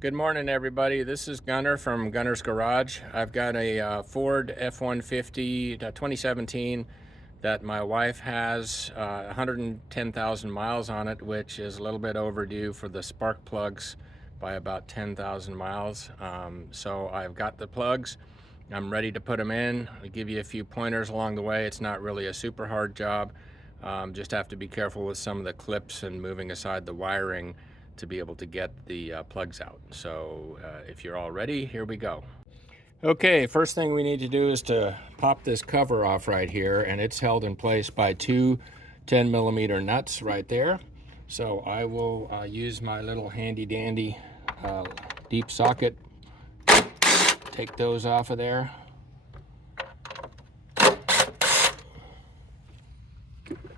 Good morning, everybody. This is Gunner from Gunner's Garage. I've got a Ford F-150 2017 that my wife has 110,000 miles on it, which is a little bit overdue for the spark plugs by about 10,000 miles. So I've got the plugs. I'm ready to put them in. I'll give you a few pointers along the way. It's not really a super hard job. Just have to be careful with some of the clips and moving aside the wiring to be able to get the plugs out. So if you're all ready, here we go. Okay, first thing we need to do is to pop this cover off right here, and it's held in place by two 10mm nuts right there. So I will use my little handy dandy deep socket, take those off of there.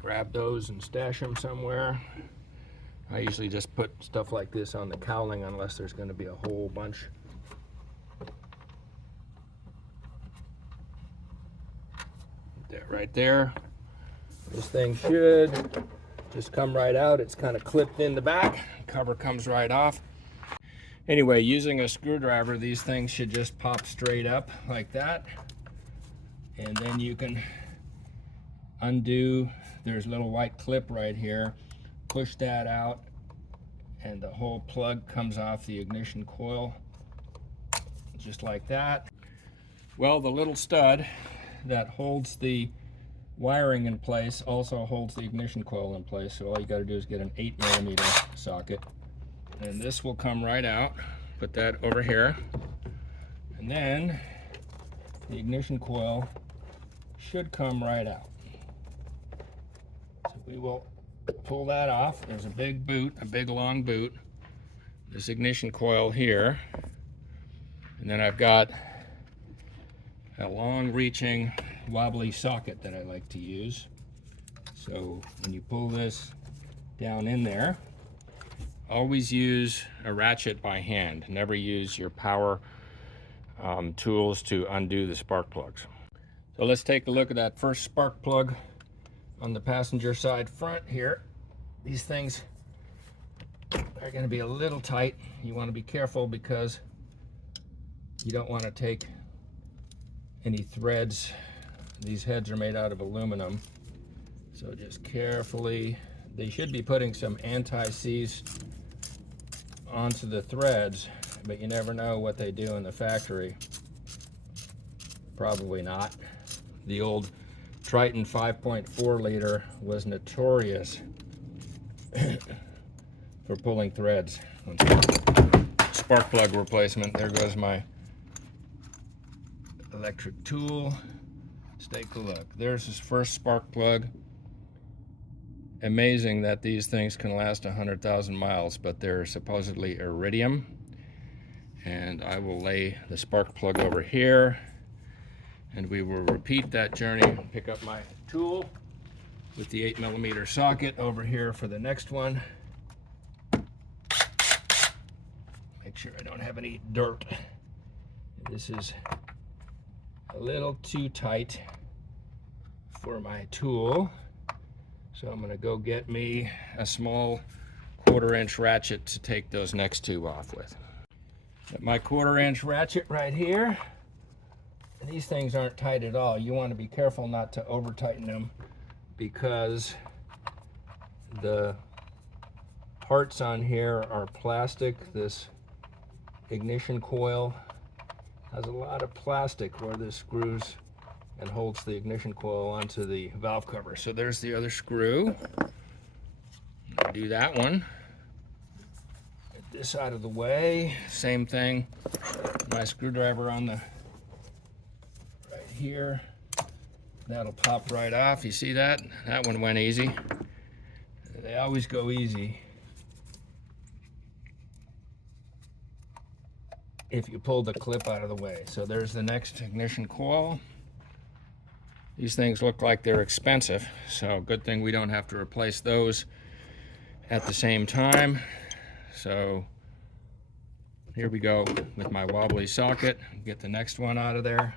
Grab those and stash them somewhere. I usually just put stuff like this on the cowling unless there's going to be a whole bunch. There, right there. This thing should just come right out. It's kind of clipped in the back. Cover comes right off. Anyway, using a screwdriver, these things should just pop straight up like that. And then you can undo. There's a little white clip right here. Push that out and the whole plug comes off the ignition coil just like that. Well, the little stud that holds the wiring in place also holds the ignition coil in place, so all you got to do is get an 8mm socket, and this will come right out. Put that over here, and then the ignition coil should come right out. So we will pull that off. There's a big boot, a big long boot, this ignition coil here, and then I've got a long reaching wobbly socket that I like to use. So when you pull this down in there, always use a ratchet by hand. Never use your power tools to undo the spark plugs. So let's take a look at that first spark plug on the passenger side front here. These things are going to be a little tight. You want to be careful because you don't want to take any threads. These heads are made out of aluminum, so just carefully. They should be putting some anti-seize onto the threads, but you never know what they do in the factory. Probably not. The old Triton 5.4 liter was notorious for pulling threads. Spark plug replacement. There goes my electric tool. Let's take a look. There's this first spark plug. Amazing that these things can last 100,000 miles, but they're supposedly iridium. And I will lay the spark plug over here, and we will repeat that journey. Pick up my tool with the 8mm socket over here for the next one. Make sure I don't have any dirt. This is a little too tight for my tool, so I'm going to go get me a small 1/4-inch ratchet to take those next two off with. Got my 1/4-inch ratchet right here. These things aren't tight at all. You want to be careful not to over tighten them because the parts on here are plastic. This ignition coil has a lot of plastic where this screws and holds the ignition coil onto the valve cover. So there's the other screw. Do that one. Get this out of the way. Same thing. My screwdriver on the right here. That'll pop right off. You see that? That one went easy. They always go easy if you pull the clip out of the way. So there's the next ignition coil. These things look like they're expensive, so good thing we don't have to replace those at the same time. So here we go with my wobbly socket. Get the next one out of there.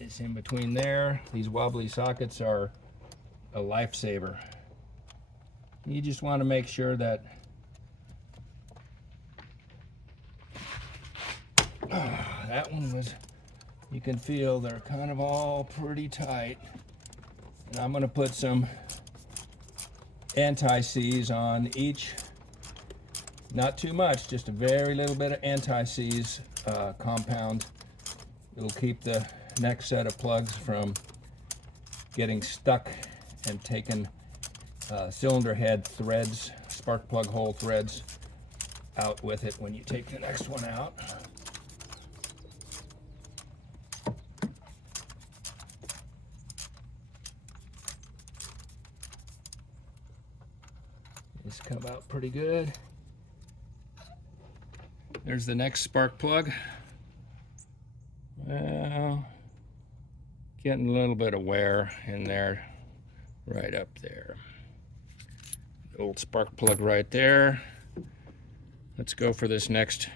It's in between there. These wobbly sockets are a lifesaver. You just want to make sure that That one was, you can feel they're kind of all pretty tight. And I'm gonna put some anti-seize on each. Not too much, just a very little bit of anti-seize compound. It'll keep the next set of plugs from getting stuck and taking cylinder head threads, spark plug hole threads out with it when you take the next one out. These come out pretty good. There's the next spark plug. Well, getting a little bit of wear in there, right up there. The old spark plug right there. Let's go for this next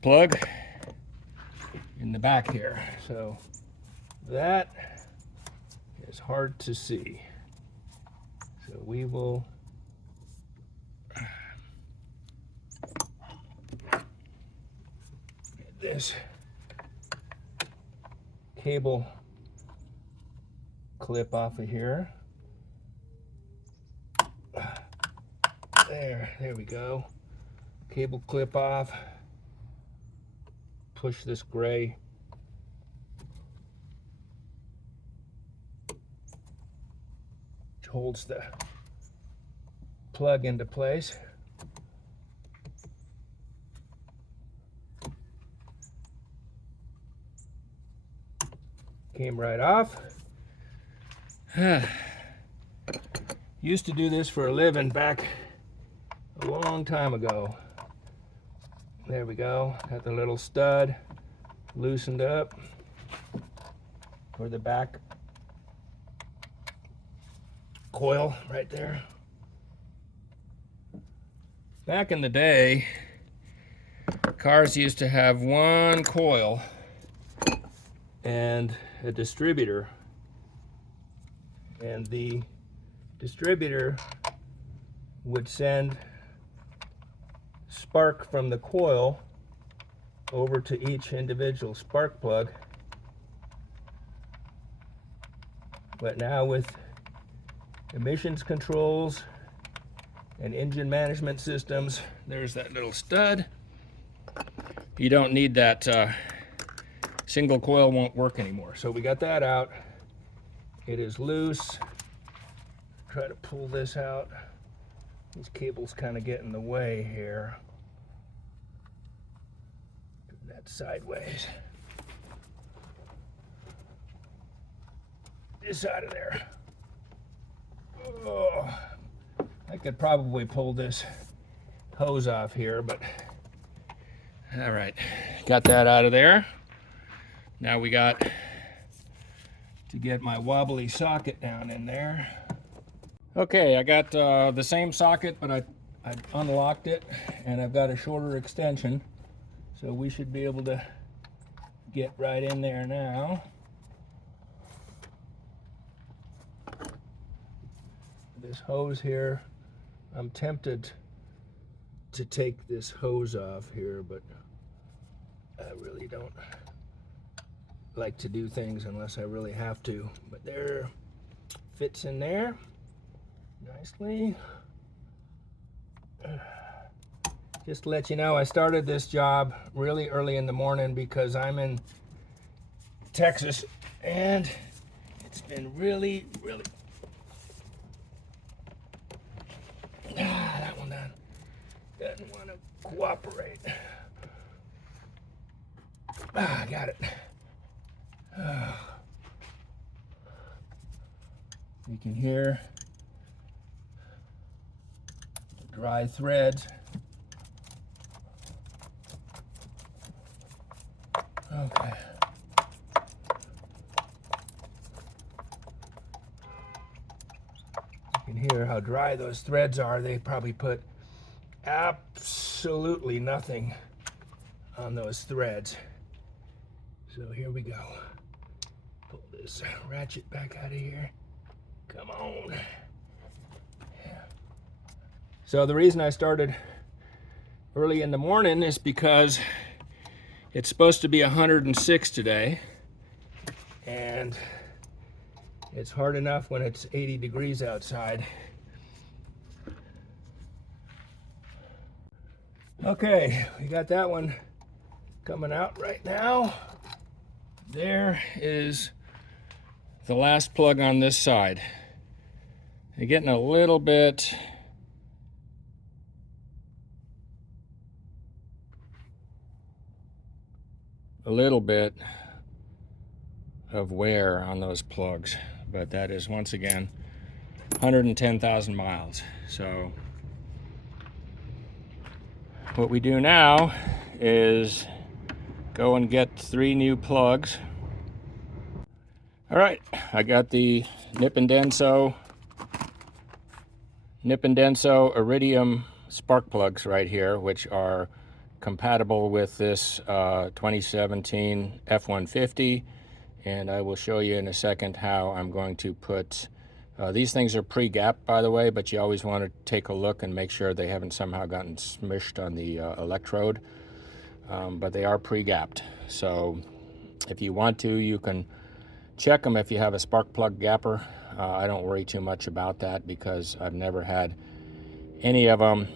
plug in the back here. So that is hard to see. So we will get this cable clip off of here. There we go. Cable clip off. Push this gray which holds the plug into place. Came right off. Used to do this for a living back a long time ago. There we go. Got the little stud loosened up for the back coil right there. Back in the day, cars used to have one coil and a distributor, and the distributor would send spark from the coil over to each individual spark plug. But now with emissions controls and engine management systems, there's that little stud. You don't need that. Single coil won't work anymore. So we got that out. It is loose. Try to pull this out. These cables kind of get in the way here. Do that sideways. This out of there. Oh, I could probably pull this hose off here, but all right, got that out of there. Now we got to get my wobbly socket down in there. Okay, I got the same socket, but I unlocked it, and I've got a shorter extension, so we should be able to get right in there now. This hose here, I'm tempted to take this hose off here, but I really don't like to do things unless I really have to. But there, fits in there nicely. Just to let you know, I started this job really early in the morning because I'm in Texas and it's been really that one doesn't want to cooperate. Got it. You can hear the dry threads. Okay. You can hear how dry those threads are. They probably put absolutely nothing on those threads. So here we go. Pull this ratchet back out of here. Come on. So the reason I started early in the morning is because it's supposed to be 106 today, and it's hard enough when it's 80 degrees outside. Okay, we got that one coming out right now. There is the last plug on this side. You're getting a little bit of wear on those plugs, but that is once again 110,000 miles. So what we do now is go and get 3 new plugs. All right, I got the Nippendenso Iridium spark plugs right here, which are compatible with this 2017 F150, and I will show you in a second how I'm going to put these things are pre-gapped, by the way, but you always want to take a look and make sure they haven't somehow gotten smushed on the electrode, but they are pre-gapped. So if you want to, you can check them if you have a spark plug gapper. I don't worry too much about that because I've never had any of them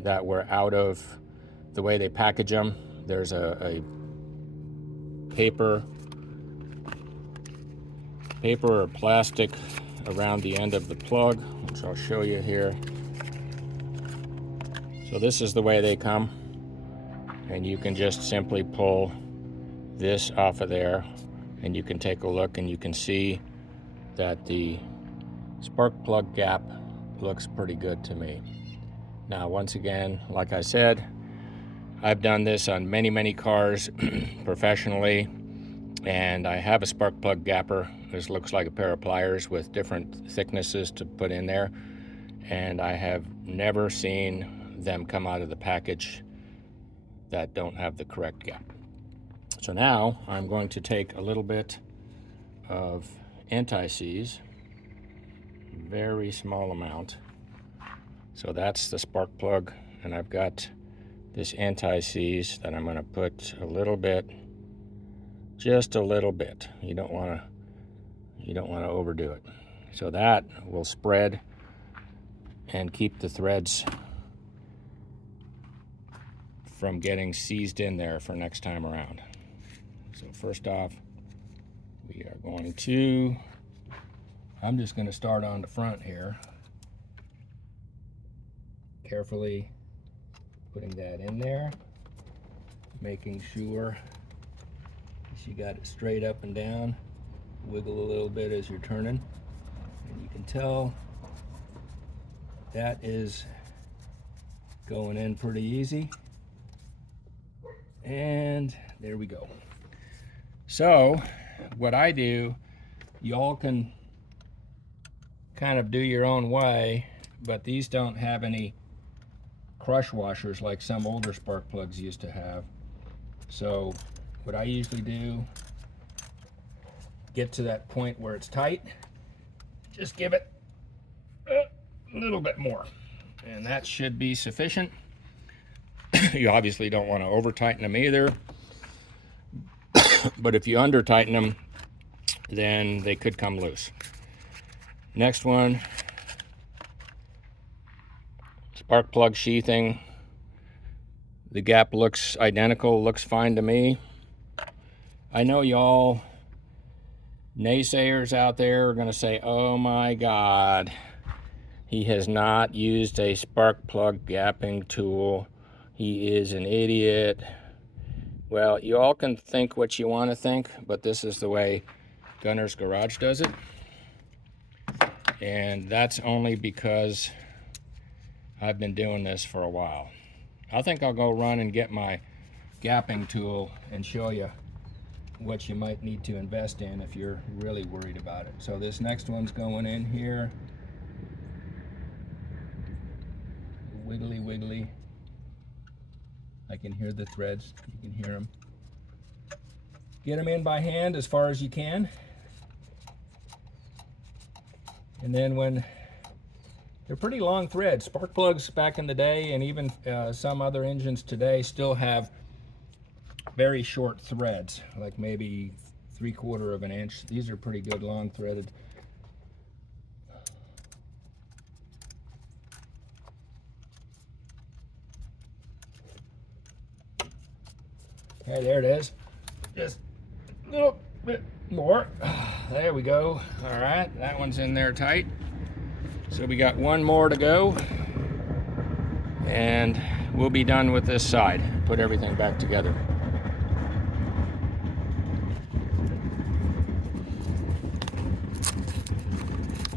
that were out of the way they package them. There's a paper or plastic around the end of the plug, which I'll show you here. So this is the way they come, and you can just simply pull this off of there, and you can take a look and you can see that the spark plug gap looks pretty good to me. Now, once again, like I said, I've done this on many cars professionally, and I have a spark plug gapper. This looks like a pair of pliers with different thicknesses to put in there, and I have never seen them come out of the package that don't have the correct gap. So now I'm going to take a little bit of anti-seize, very small amount. So that's the spark plug, and I've got this anti-seize that I'm going to put a little bit, just a little bit. You don't want to overdo it. So that will spread and keep the threads from getting seized in there for next time around. So first off, we are going to, I'm just going to start on the front here, carefully putting that in there, making sure you got it straight up and down. Wiggle a little bit as you're turning, and you can tell that is going in pretty easy. And there we go. So what I do, y'all can kind of do your own way, but these don't have any crush washers like some older spark plugs used to have. So what I usually do, get to that point where it's tight, just give it a little bit more, and that should be sufficient. You obviously don't want to over tighten them either, but if you under tighten them, then they could come loose. Next one, spark plug sheathing. The gap looks identical, looks fine to me. I know y'all naysayers out there are going to say, oh my God, he has not used a spark plug gapping tool. He is an idiot. Well, you all can think what you want to think, but this is the way Gunner's Garage does it. And that's only because I've been doing this for a while. I think I'll go run and get my gapping tool and show you what you might need to invest in if you're really worried about it. So this next one's going in here. Wiggly, wiggly. I can hear the threads. You can hear them. Get them in by hand as far as you can. And then when they're pretty long threads. Spark plugs back in the day, and even some other engines today, still have very short threads, like maybe 3/4 of an inch. These are pretty good long threaded. Okay, there it is. Just a little bit more. There we go. All right, that one's in there tight. So we got one more to go, and we'll be done with this side. Put everything back together.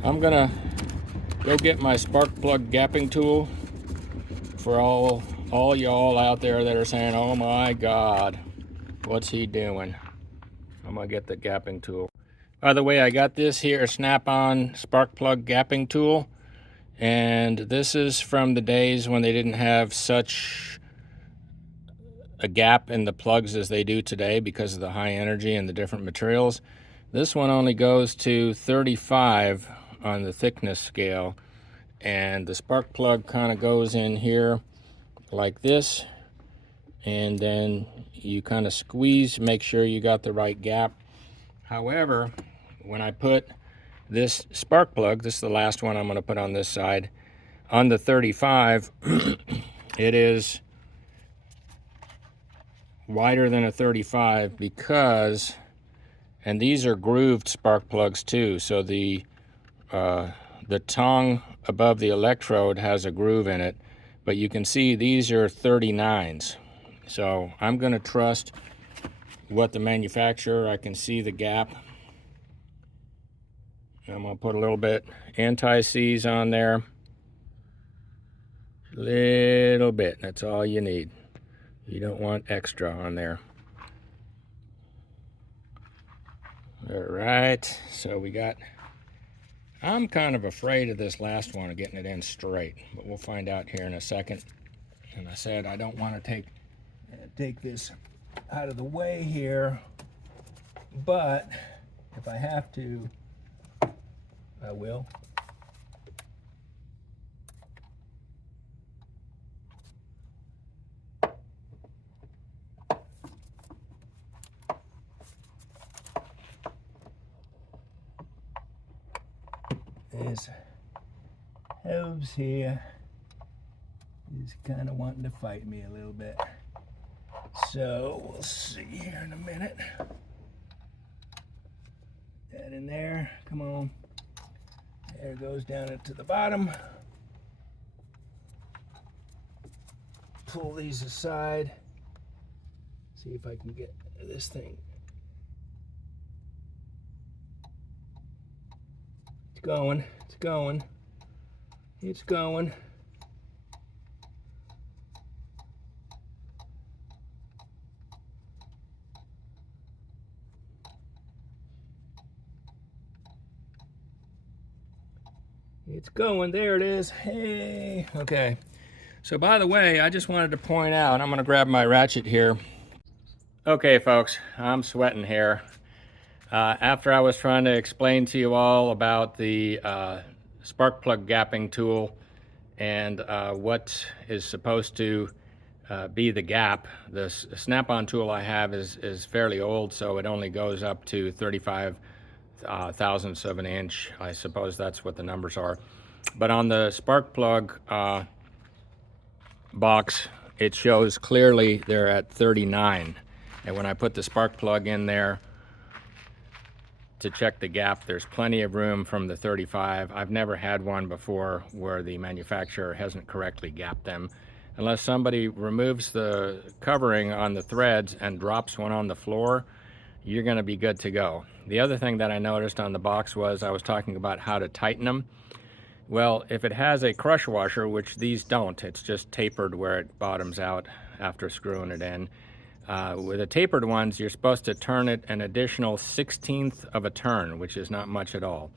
I'm gonna go get my spark plug gapping tool for all y'all out there that are saying, oh my God, what's he doing? I'm gonna get the gapping tool. By the way, I got this here snap-on spark plug gapping tool, and this is from the days when they didn't have such a gap in the plugs as they do today because of the high energy and the different materials. This one only goes to 35 on the thickness scale, and the spark plug kind of goes in here like this, and then you kind of squeeze, make sure you got the right gap. However, when I put this spark plug, this is the last one I'm going to put on this side, on the 35, it is wider than a 35 because, and these are grooved spark plugs too, so the tongue above the electrode has a groove in it, but you can see these are 39s. So I'm going to trust what the manufacturer, I can see the gap. I'm going to put a little bit anti-seize on there. Little bit, that's all you need. You don't want extra on there. All right, so we got, I'm kind of afraid of this last one, of getting it in straight, but we'll find out here in a second. And I said I don't want to take this out of the way here, but if I have to, I will. This Hobbs here is kind of wanting to fight me a little bit. So we'll see here in a minute. That in there, come on. There it goes down into the bottom. Pull these aside. See if I can get this thing. It's going, it's going, it's going. It's going, there it is. Hey, okay. So by the way, I just wanted to point out, I'm gonna grab my ratchet here. Okay folks, I'm sweating here. After I was trying to explain to you all about the spark plug gapping tool and what is supposed to be the gap, the snap-on tool I have is fairly old, so it only goes up to 35 thousandths of an inch. I suppose that's what the numbers are. But on the spark plug box, it shows clearly they're at 39. And when I put the spark plug in there to check the gap, there's plenty of room from the 35. I've never had one before where the manufacturer hasn't correctly gapped them. Unless somebody removes the covering on the threads and drops one on the floor, you're going to be good to go. The other thing that I noticed on the box was I was talking about how to tighten them. Well, if it has a crush washer, which these don't, it's just tapered where it bottoms out after screwing it in. With the tapered ones, you're supposed to turn it an additional 1/16 of a turn, which is not much at all.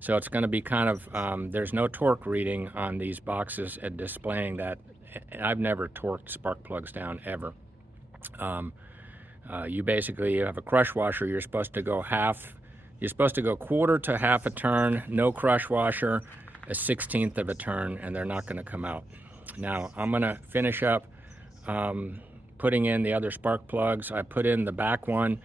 So it's going to be kind of, there's no torque reading on these boxes at displaying that. I've never torqued spark plugs down ever. You basically have a crush washer, you're supposed to go 1/4 to half a turn, no crush washer. a 1/16 of a turn, and they're not going to come out. Now I'm going to finish up putting in the other spark plugs. I put in the back one,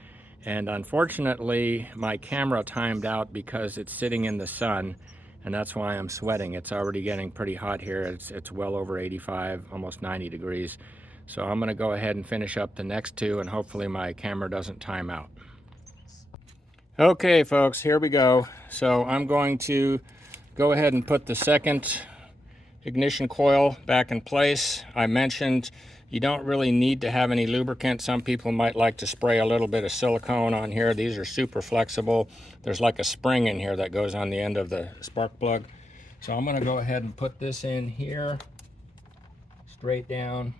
and unfortunately my camera timed out because it's sitting in the sun, and that's why I'm sweating. It's already getting pretty hot here. It's well over 85, almost 90 degrees. So I'm going to go ahead and finish up the next two, and hopefully my camera doesn't time out. Okay folks, here we go. So I'm going to go ahead and put the second ignition coil back in place. I mentioned you don't really need to have any lubricant. Some people might like to spray a little bit of silicone on here. These are super flexible. There's like a spring in here that goes on the end of the spark plug. So I'm going to go ahead and put this in here, straight down,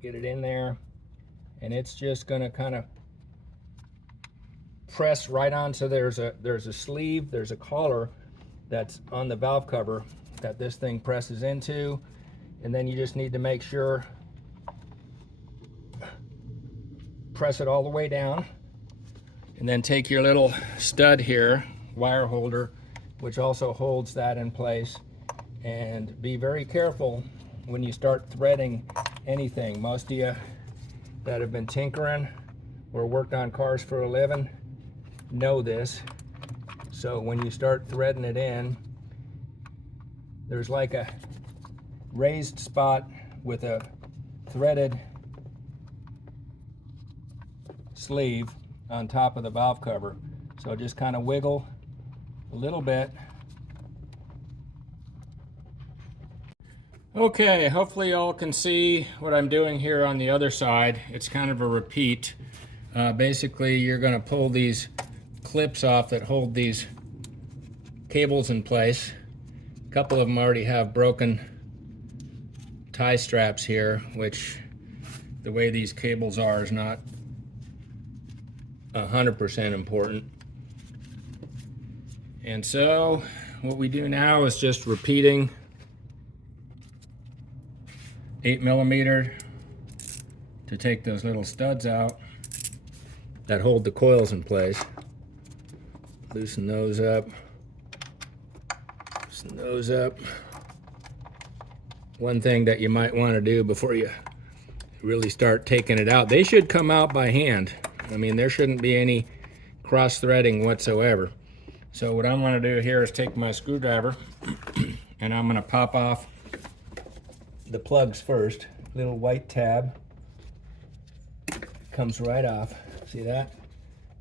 get it in there, and it's just going to kind of press right onto, there's a sleeve, there's a collar that's on the valve cover that this thing presses into, and then you just need to make sure, press it all the way down, and then take your little stud here, wire holder, which also holds that in place, and be very careful when you start threading anything. Most of you that have been tinkering or worked on cars for a living know this. So when you start threading it in, there's like a raised spot with a threaded sleeve on top of the valve cover. So just kind of wiggle a little bit. Okay, hopefully y'all can see what I'm doing here on the other side. It's kind of a repeat. Basically, you're going to pull these clips off that hold these cables in place. A couple of them already have broken tie straps here, which the way these cables are is not 100% important. And so what we do now is just repeating 8mm to take those little studs out that hold the coils in place. Loosen those up. Loosen those up. One thing that you might want to do before you really start taking it out, they should come out by hand. I mean, there shouldn't be any cross-threading whatsoever. So what I'm going to do here is take my screwdriver and I'm going to pop off the plugs first. Little white tab comes right off. See that?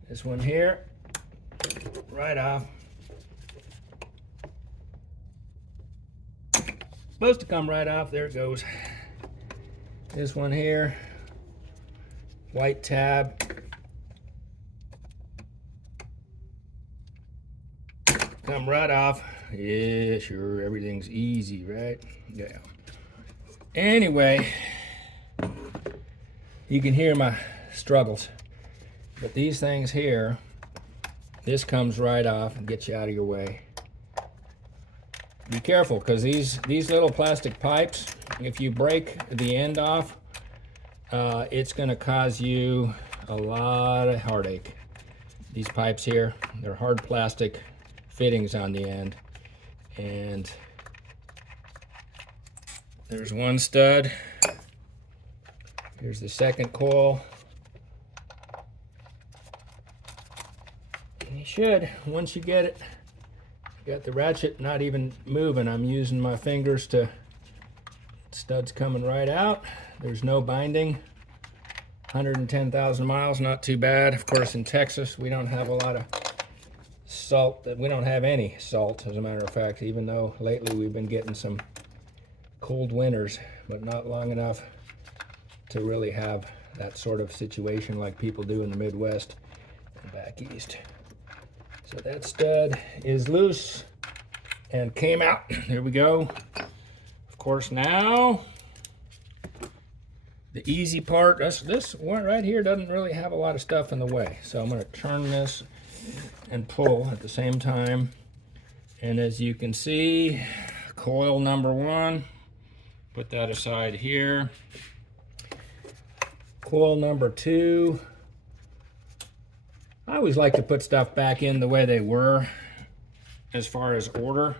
This one here, right off. Supposed to come right off. There it goes. This one here, white tab. Come right off. Yeah, sure, everything's easy, right? Yeah. Anyway, you can hear my struggles. But these things here, this comes right off and gets you out of your way. Be careful, because these little plastic pipes, if you break the end off, it's going to cause you a lot of heartache. These pipes here, they're hard plastic fittings on the end, and there's one stud. Here's the second coil. And you should, once you get it, got the ratchet not even moving. I'm using my fingers to, studs coming right out. There's no binding. 110,000 miles, not too bad. Of course, in Texas, we don't have a lot of salt. We don't have any salt, as a matter of fact, even though lately we've been getting some cold winters, but not long enough to really have that sort of situation like people do in the Midwest and back east. So that stud is loose and came out. There we go. Of course, now the easy part, this one right here doesn't really have a lot of stuff in the way. So I'm going to turn this and pull at the same time. And as you can see, coil number one, put that aside here. Coil number two, I always like to put stuff back in the way they were as far as order.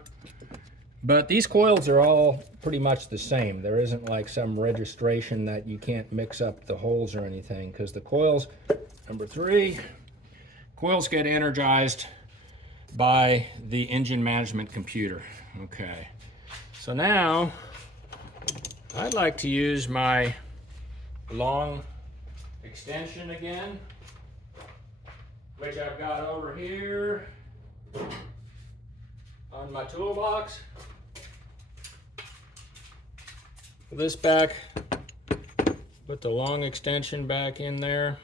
But these coils are all pretty much the same. There isn't like some registration that you can't mix up the holes or anything, because the coils, number 3, coils get energized by the engine management computer. Okay, so now I'd like to use my long extension again, which I've got over here on my toolbox. Pull this back, put the long extension back in there.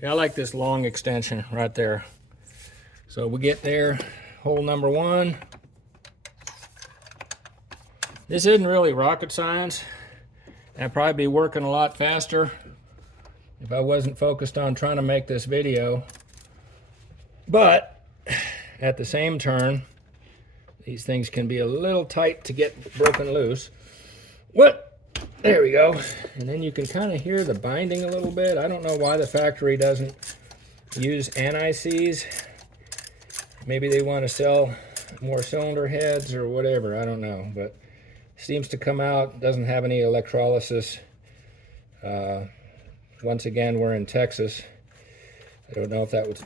Yeah, I like this long extension right there. So we get there, hole number 1. This isn't really rocket science. I'd probably be working a lot faster if I wasn't focused on trying to make this video. But at the same turn, these things can be a little tight to get broken loose. What? There we go. And then you can kind of hear the binding a little bit. I don't know why the factory doesn't use anti-seize. Maybe they want to sell more cylinder heads or whatever. I don't know. But it seems to come out. Doesn't have any electrolysis. Once again, we're in Texas. I don't know if that was...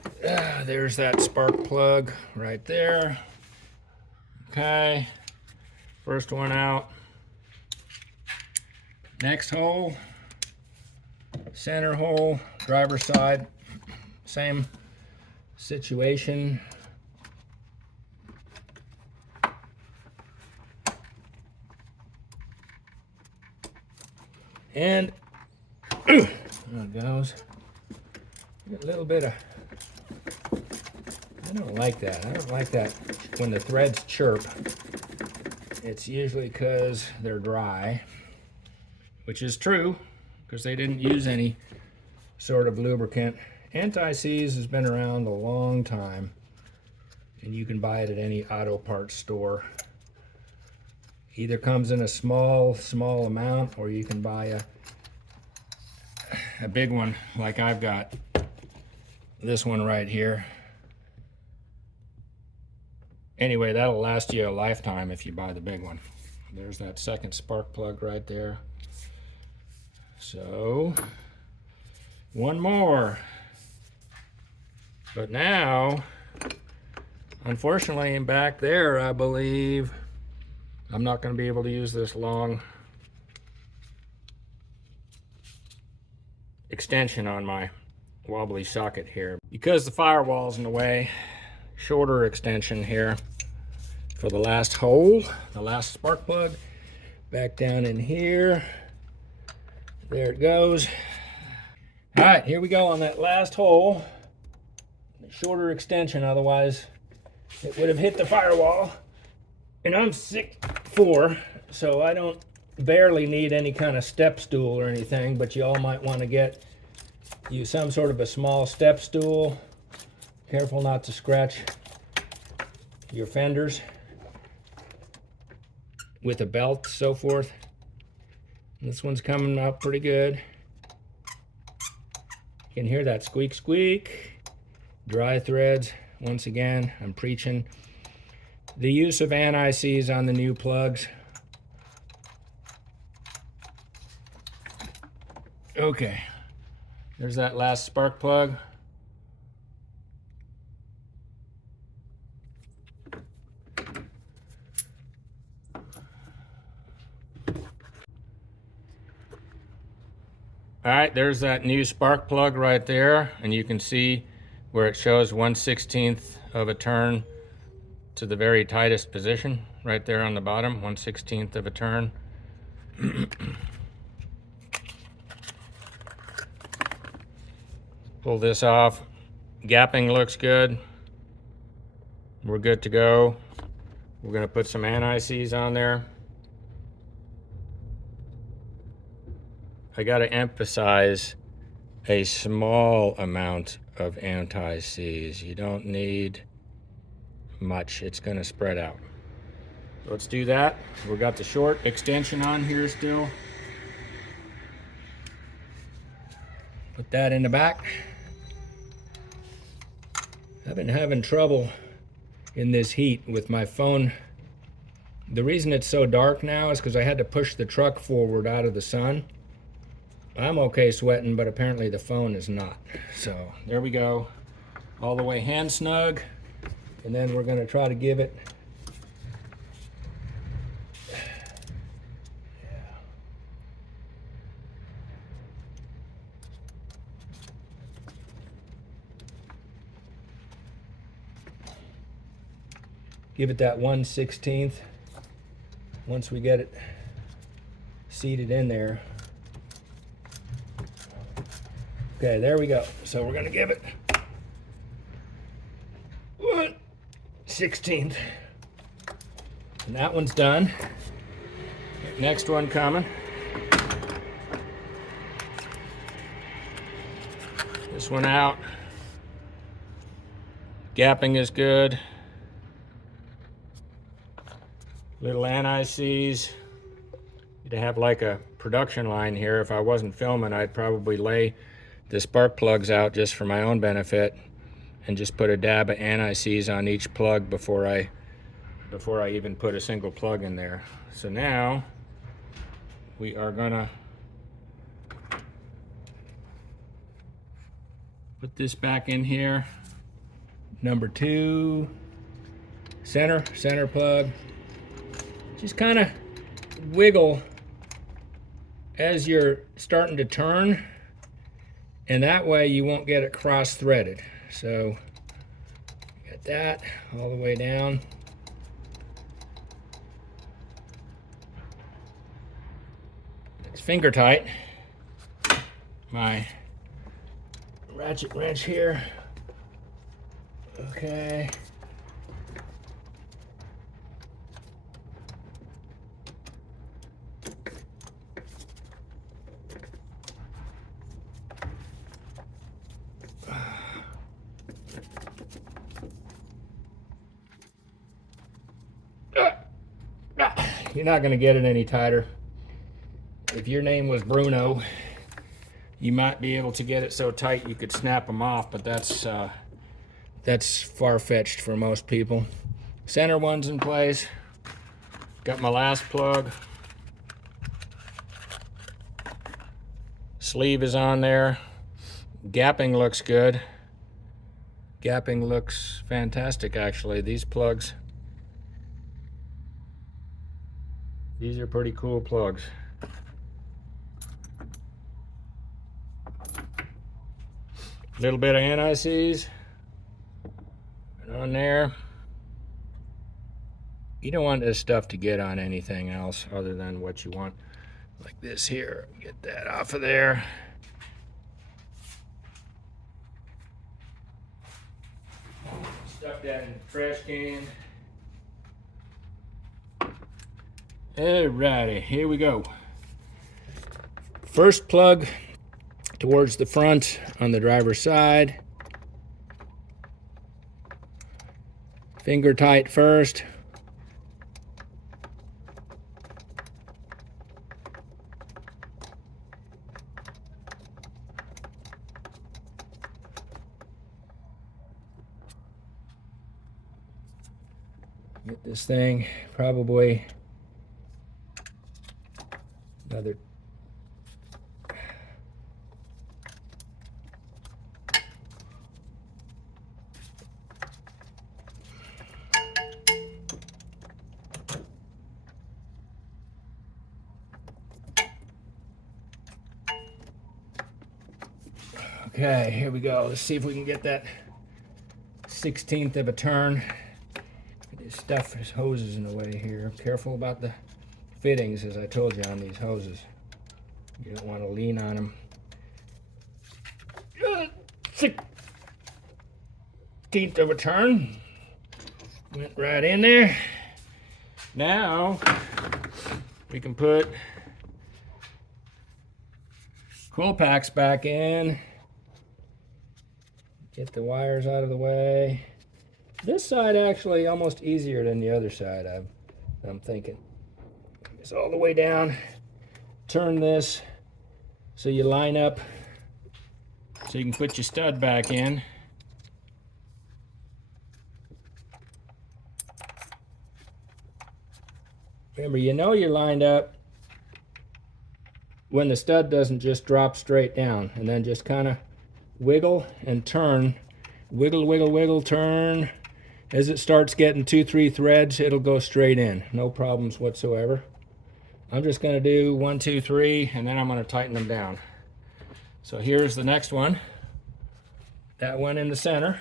there's that spark plug right there. Okay. First one out. Next hole. Center hole. Driver's side. Same situation. And there it goes. A little bit of, I don't like that. I don't like that when the threads chirp. It's usually because they're dry, which is true, because they didn't use any sort of lubricant. Anti-seize has been around a long time, and you can buy it at any auto parts store. Either comes in a small amount, or you can buy a big one like I've got. This one right here. Anyway, that'll last you a lifetime if you buy the big one. There's that second spark plug right there. So, one more. But now, unfortunately, back there, I believe I'm not going to be able to use this long extension on my wobbly socket here because the firewall's in the way. Shorter extension here for the last hole, the last spark plug. Back down in here. There it goes. All right, here we go on that last hole. Shorter extension, otherwise it would have hit the firewall. And I'm 6'4", so I don't barely need any kind of step stool or anything, but you all might want to get you some sort of a small step stool. Careful not to scratch your fenders with a belt, so forth. This one's coming out pretty good. You can hear that squeak squeak. Dry threads. Once again, I'm preaching the use of anti-seize on the new plugs. Okay, there's that last spark plug. All right, there's that new spark plug right there, and you can see where it shows 1/16 of a turn to the very tightest position right there on the bottom, 1/16 of a turn. Pull this off. Gapping looks good. We're good to go. We're going to put some anti-seize on there. I got to emphasize a small amount of anti-seize. You don't need much. It's going to spread out. So let's do that. We've got the short extension on here still. Put that in the back. I've been having trouble in this heat with my phone. The reason it's so dark now is because I had to push the truck forward out of the sun. I'm okay sweating, but apparently the phone is not. So there we go, all the way hand snug, and then we're going to try to give it that 1/16 once we get it seated in there. Okay, there we go. So we're gonna give it 1/16, and that one's done. Next one coming. This one out. Gapping is good. Little anti-seize. To have like a production line here. If I wasn't filming, I'd probably lay the spark plugs out just for my own benefit and just put a dab of anti-seize on each plug before I even put a single plug in there. So now we are gonna put this back in here. Number 2, center plug. Just kind of wiggle as you're starting to turn, and that way you won't get it cross-threaded. So get that all the way down. It's finger tight. My ratchet wrench here. Okay. You're not going to get it any tighter. If your name was Bruno, you might be able to get it so tight you could snap them off, but that's far-fetched for most people. Center one's in place. Got my last plug. Sleeve is on there. Gapping looks good. Gapping looks fantastic, actually. These plugs, these are pretty cool plugs. A little bit of anti-seize on there. You don't want this stuff to get on anything else other than what you want, like this here. Get that off of there. Stuff that in the trash can. Alrighty, here we go. First plug towards the front on the driver's side. Finger tight first. Get this thing probably another Okay, here we go. Let's see if we can get that 1/16 of a turn. This stuff, there's hoses in the way here. Careful about the fittings, as I told you, on these hoses. You don't want to lean on them. 1/16 of a turn. Went right in there. Now we can put coil packs back in. Get the wires out of the way. This side actually almost easier than the other side, I'm thinking. It's all the way down. Turn this so you line up so you can put your stud back in. Remember, you know you're lined up when the stud doesn't just drop straight down, and then just kind of wiggle and turn. Wiggle, wiggle, wiggle, turn. As it starts getting 2-3 threads, it'll go straight in. No problems whatsoever. I'm just going to do 1, 2, 3, and then I'm going to tighten them down. So here's the next one. That one in the center.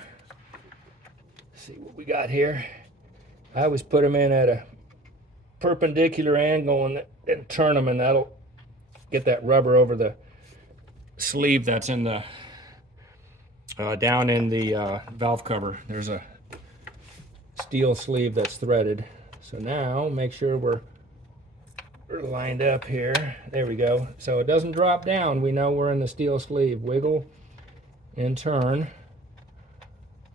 Let's see what we got here. I always put them in at a perpendicular angle and turn them, and that'll get that rubber over the sleeve that's in the down in the valve cover. There's a steel sleeve that's threaded. So now make sure we're lined up here. There we go. So it doesn't drop down. We know we're in the steel sleeve. Wiggle and turn.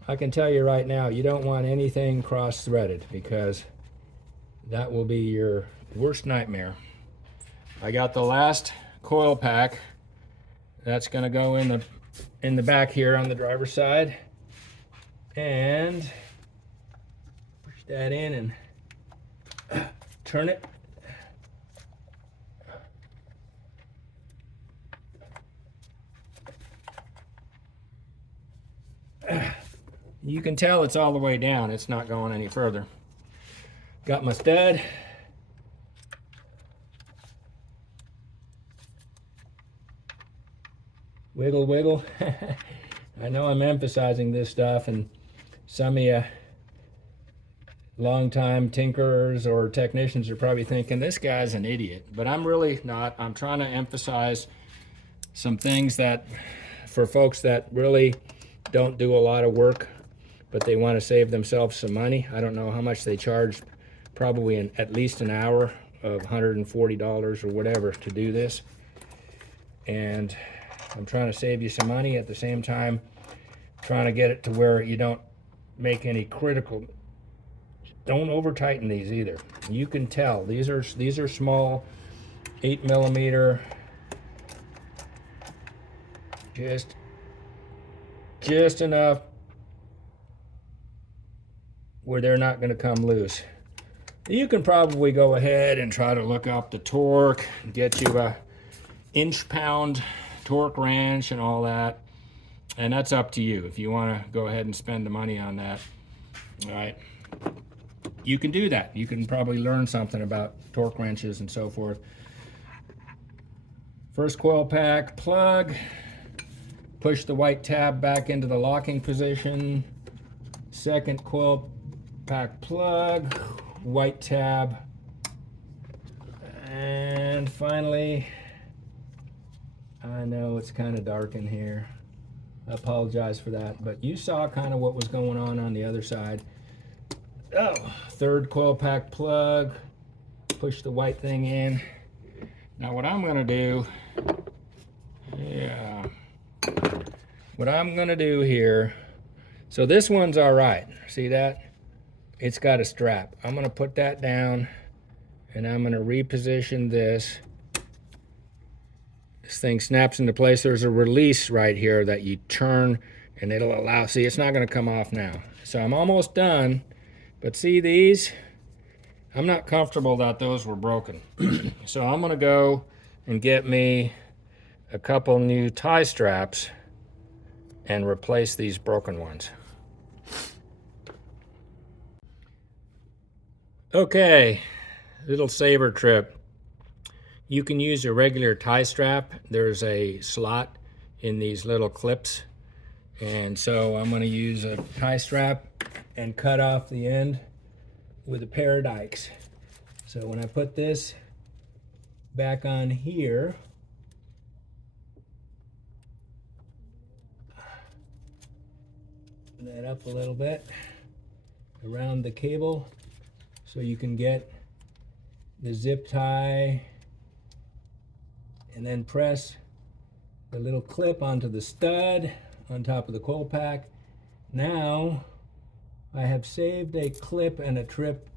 I can tell you right now, you don't want anything cross-threaded, because that will be your worst nightmare. I got the last coil pack. That's going to go in the back here on the driver's side, and push that in and turn it. You can tell it's all the way down. It's not going any further. Got my stud. Wiggle, wiggle. I know I'm emphasizing this stuff, and some of you long-time tinkerers or technicians are probably thinking, this guy's an idiot. But I'm really not. I'm trying to emphasize some things that, for folks that really don't do a lot of work, but they want to save themselves some money. I don't know how much they charge, probably at least an hour of $140 or whatever to do this. And I'm trying to save you some money, at the same time trying to get it to where you don't make any critical. Don't over tighten these either. You can tell these are small 8mm, just enough where they're not going to come loose. You can probably go ahead and try to look up the torque, get you a inch-pound torque wrench and all that, and that's up to you if you want to go ahead and spend the money on that. All right, you can do that. You can probably learn something about torque wrenches and so forth. First coil pack plug, push the white tab back into the locking position. Second coil pack plug, white tab, and finally, I know it's kind of dark in here. I apologize for that, but you saw kind of what was going on the other side. Oh, third coil pack plug, push the white thing in. Now what I'm gonna do, what I'm gonna do here, so this one's all right. See that? It's got a strap. I'm gonna put that down, and I'm gonna reposition this. This thing snaps into place. There's a release right here that you turn, and it'll allow, see, it's not gonna come off now. So I'm almost done, but see these? I'm not comfortable that those were broken. So I'm gonna go and get me a couple new tie straps and replace these broken ones. Okay, little saver trip. You can use a regular tie strap. There's a slot in these little clips. And so I'm gonna use a tie strap and cut off the end with a pair of dikes. So when I put this back on here, that up a little bit around the cable so you can get the zip tie, and then press the little clip onto the stud on top of the coil pack. Now I have saved a clip and a trip.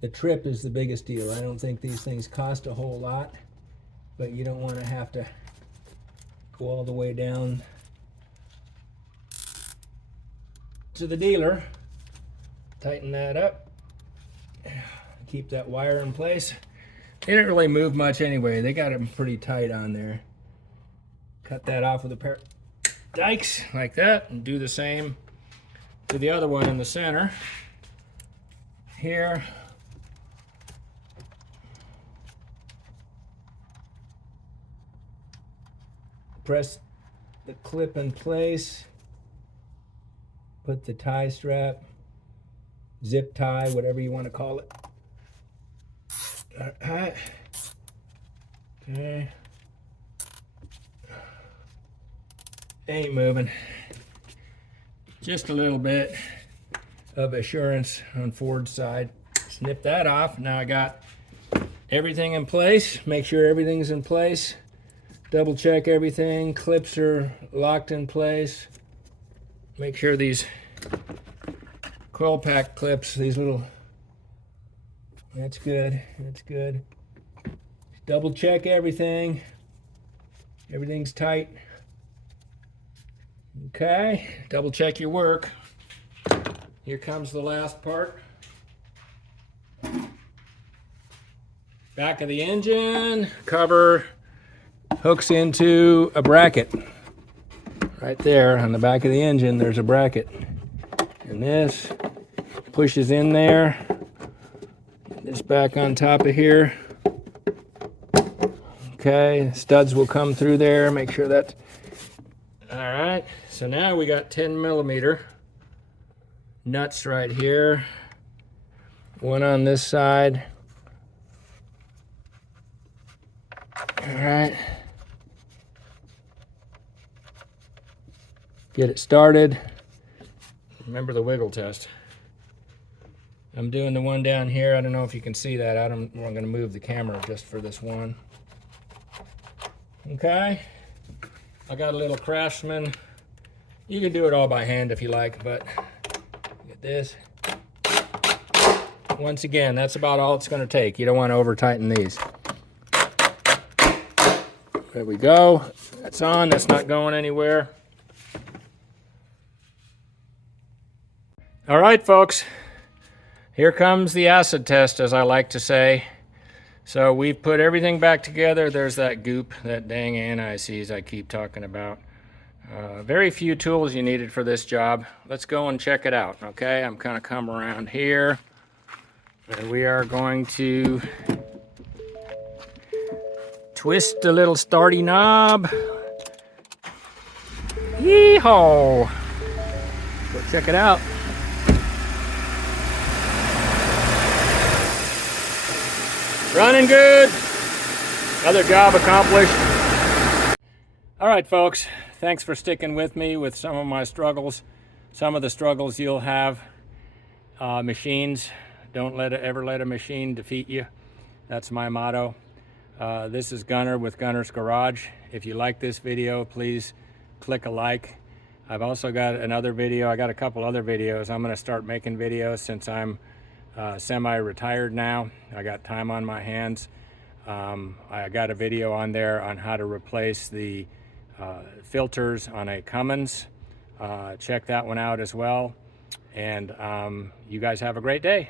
The trip is the biggest deal. I don't think these things cost a whole lot, but you don't want to have to go all the way down to the dealer. Tighten that up. keep that wire in place. They didn't really move much anyway. They got them pretty tight on there. Cut that off with a pair of dikes like that, and do the same to the other one in the center here. Press the clip in place, put the tie strap, zip tie, whatever you want to call it. All right. Okay. Ain't moving. Just a little bit of assurance on Ford's side. Snip that off. Now I got everything in place. Make sure everything's in place. Double check everything. Clips are locked in place. Make sure these coil pack clips, these little, that's good, that's good. Double check everything. Everything's tight. Okay, double check your work. Here comes the last part. Back of the engine, cover hooks into a bracket. Right there on the back of the engine, there's a bracket. And this pushes in there. This back on top of here. Okay, studs will come through there. Make sure that's all right. So now we got 10mm nuts right here. One on this side. All right. Get it started. Remember the wiggle test. I'm doing the one down here. I don't know if you can see that. I'm going to move the camera just for this one. Okay. I got a little Craftsman. You can do it all by hand if you like, but get this. Once again, that's about all it's going to take. You don't want to over tighten these. There we go. That's on. That's not going anywhere. All right, folks. Here comes the acid test, as I like to say. So we've put everything back together. There's that goop, that dang anti-seize I keep talking about. Very few tools you needed for this job. Let's go and check it out, okay? I'm kind of come around here. And we are going to twist the little starty knob. Yee-haw! Go check it out. Running good. Another job accomplished. All right, folks. Thanks for sticking with me with some of my struggles. Some of the struggles you'll have. Machines. Don't ever let a machine defeat you. That's my motto. This is Gunner with Gunner's Garage. If you like this video, please click a like. I've also got another video. I got a couple other videos. I'm going to start making videos since I'm semi-retired now. I got time on my hands. I got a video on there on how to replace the filters on a Cummins. Check that one out as well. And you guys have a great day.